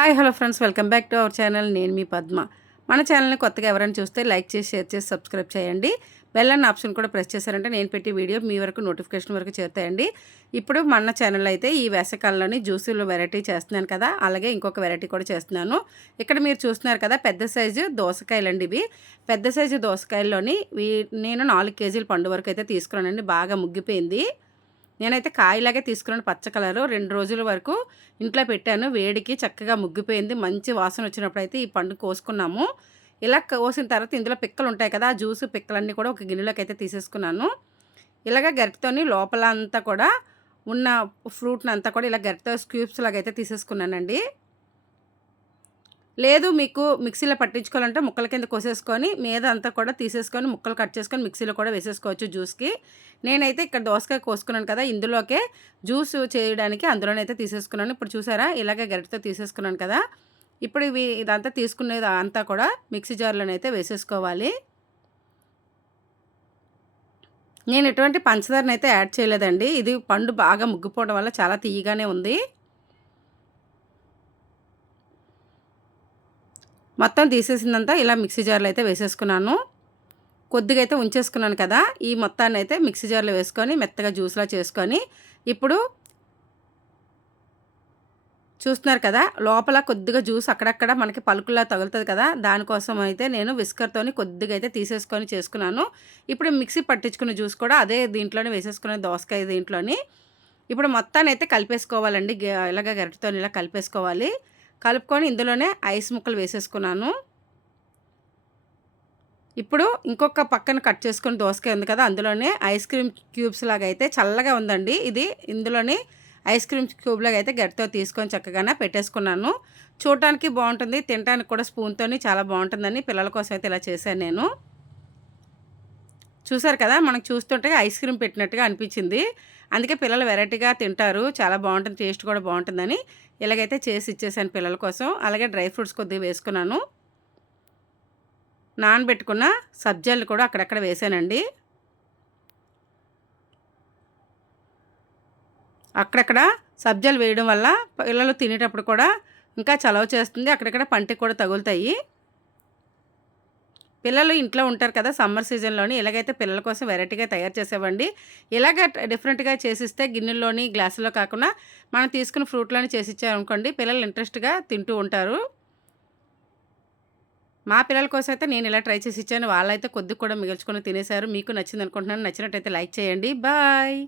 Hi hello friends, welcome back to our channel. నేను మీ పద్మ. మన ఛానల్ని కొత్తగా ఎవరైనా చూస్తే లైక్ చేసి, షేర్ చేసి, సబ్స్క్రైబ్ చేయండి. బెల్ అన్న ఆప్షన్ కూడా ప్రెస్ చేశారంటే నేను పెట్టే వీడియో మీ వరకు నోటిఫికేషన్ వరకు చేరుతాయండి. ఇప్పుడు మన ఛానల్లో అయితే ఈ వేసవికాలంలోని జ్యూసులు వెరైటీ చేస్తున్నాను కదా, అలాగే ఇంకొక వెరైటీ కూడా చేస్తున్నాను. ఇక్కడ మీరు చూస్తున్నారు కదా, పెద్ద సైజు దోసకాయలండి ఇవి. పెద్ద సైజు దోసకాయల్లోని నేను 4 కేజీల పండు వరకు అయితే తీసుకున్నానండి. బాగా ముగ్గిపోయింది. నేనైతే కాయలాగే తీసుకున్నాను, పచ్చ కలరు. 2 రోజుల వరకు ఇంట్లో పెట్టాను. వేడికి చక్కగా ముగ్గిపోయింది. మంచి వాసన వచ్చినప్పుడైతే ఈ పండు కోసుకున్నాము. ఇలా కోసిన తర్వాత ఇందులో పిక్కలు ఉంటాయి కదా, ఆ జ్యూసు పిక్కలన్నీ కూడా ఒక గిన్నెలోకి అయితే తీసేసుకున్నాను. ఇలాగ గరిటతోని లోపల అంతా కూడా ఉన్న ఫ్రూట్ని అంతా కూడా ఇలా గరిటతో స్క్యూబ్స్ లాగా అయితే తీసేసుకున్నానండి. లేదు మీకు మిక్సీలో పట్టించుకోవాలంటే ముక్కల కింద కోసేసుకొని మీద అంతా కూడా తీసేసుకొని ముక్కలు కట్ చేసుకొని మిక్సీలో కూడా వేసేసుకోవచ్చు జ్యూస్కి. నేనైతే ఇక్కడ దోసకాయ కోసుకున్నాను కదా, ఇందులోకే జ్యూస్ చేయడానికి అందులోనైతే తీసేసుకున్నాను. ఇప్పుడు చూసారా, ఇలాగే గరిటతో తీసేసుకున్నాను కదా. ఇప్పుడు ఇదంతా తీసుకునేది అంతా కూడా మిక్సీ జార్లోనైతే వేసేసుకోవాలి. నేను ఎటువంటి పంచదారనైతే యాడ్ చేయలేదండి. ఇది పండు బాగా ముగ్గిపోవడం వల్ల చాలా తీయగానే ఉంది. మొత్తం తీసేసిందంతా ఇలా మిక్సీ జార్లో అయితే వేసేసుకున్నాను. కొద్దిగా అయితే ఉంచేసుకున్నాను కదా, ఈ మొత్తాన్ని అయితే మిక్సీ జార్లో వేసుకొని మెత్తగా జ్యూస్లా చేసుకొని, ఇప్పుడు చూస్తున్నారు కదా, లోపల కొద్దిగా జ్యూస్ అక్కడక్కడ మనకి పలుకులా తగులుతుంది కదా, దానికోసం అయితే నేను విస్కర్తోని కొద్దిగా అయితే తీసేసుకొని చేసుకున్నాను. ఇప్పుడు మిక్సీ పట్టించుకున్న జ్యూస్ కూడా అదే దీంట్లోనే వేసేసుకున్నాను, దోసకాయ దీంట్లోని. ఇప్పుడు మొత్తాన్ని అయితే కలిపేసుకోవాలండి. ఇలాగ గరిటెతో ఇలా కలిపేసుకోవాలి. కలుపుకొని ఇందులోనే ఐస్ ముక్కలు వేసేసుకున్నాను. ఇప్పుడు ఇంకొక పక్కన కట్ చేసుకొని దోసకాయ ఉంది కదా, అందులోనే ఐస్ క్రీమ్ క్యూబ్స్ లాగా అయితే చల్లగా ఉందండి ఇది. ఇందులోని ఐస్ క్రీమ్ క్యూబ్ లాగా అయితే గరిటెతో తీసుకొని చక్కగానే పెట్టేసుకున్నాను. చూడటానికి బాగుంటుంది, తినడానికి కూడా స్పూన్తోని చాలా బాగుంటుందని పిల్లల కోసం అయితే ఇలా చేశాను నేను. చూసారు కదా, మనకు చూస్తుంటే ఐస్ క్రీమ్ పెట్టినట్టుగా అనిపించింది. అందుకే పిల్లలు వెరైటీగా తింటారు, చాలా బాగుంటుంది, టేస్ట్ కూడా బాగుంటుందని ఇలాగైతే చేసి ఇచ్చేసాను పిల్లల కోసం. అలాగే డ్రై ఫ్రూట్స్ కొద్దిగా వేసుకున్నాను. నానబెట్టుకున్న సబ్జాలు కూడా అక్కడక్కడ వేసానండి. అక్కడక్కడ సబ్జాలు వేయడం వల్ల పిల్లలు తినేటప్పుడు కూడా ఇంకా చలవ చేస్తుంది, అక్కడక్కడ పంటికి కూడా తగులుతాయి. పిల్లలు ఇంట్లో ఉంటారు కదా, సమ్మర్ సీజన్లోని ఇలాగైతే పిల్లల కోసం వెరైటీగా తయారు చేసేవండి. ఇలాగ డిఫరెంట్గా చేసిస్తే గిన్నెల్లోని గ్లాసులో కాకుండా మనం తీసుకున్న ఫ్రూట్లోని చేసి ఇచ్చారనుకోండి, పిల్లలు ఇంట్రెస్ట్గా తింటూ ఉంటారు. మా పిల్లల కోసం అయితే నేను ఇలా ట్రై చేసి ఇచ్చాను. వాళ్ళైతే కొద్దిగా కూడా మిగిల్చుకొని తినేశారు. మీకు నచ్చింది అనుకుంటున్నాను. నచ్చినట్టయితే లైక్ చేయండి. బాయ్.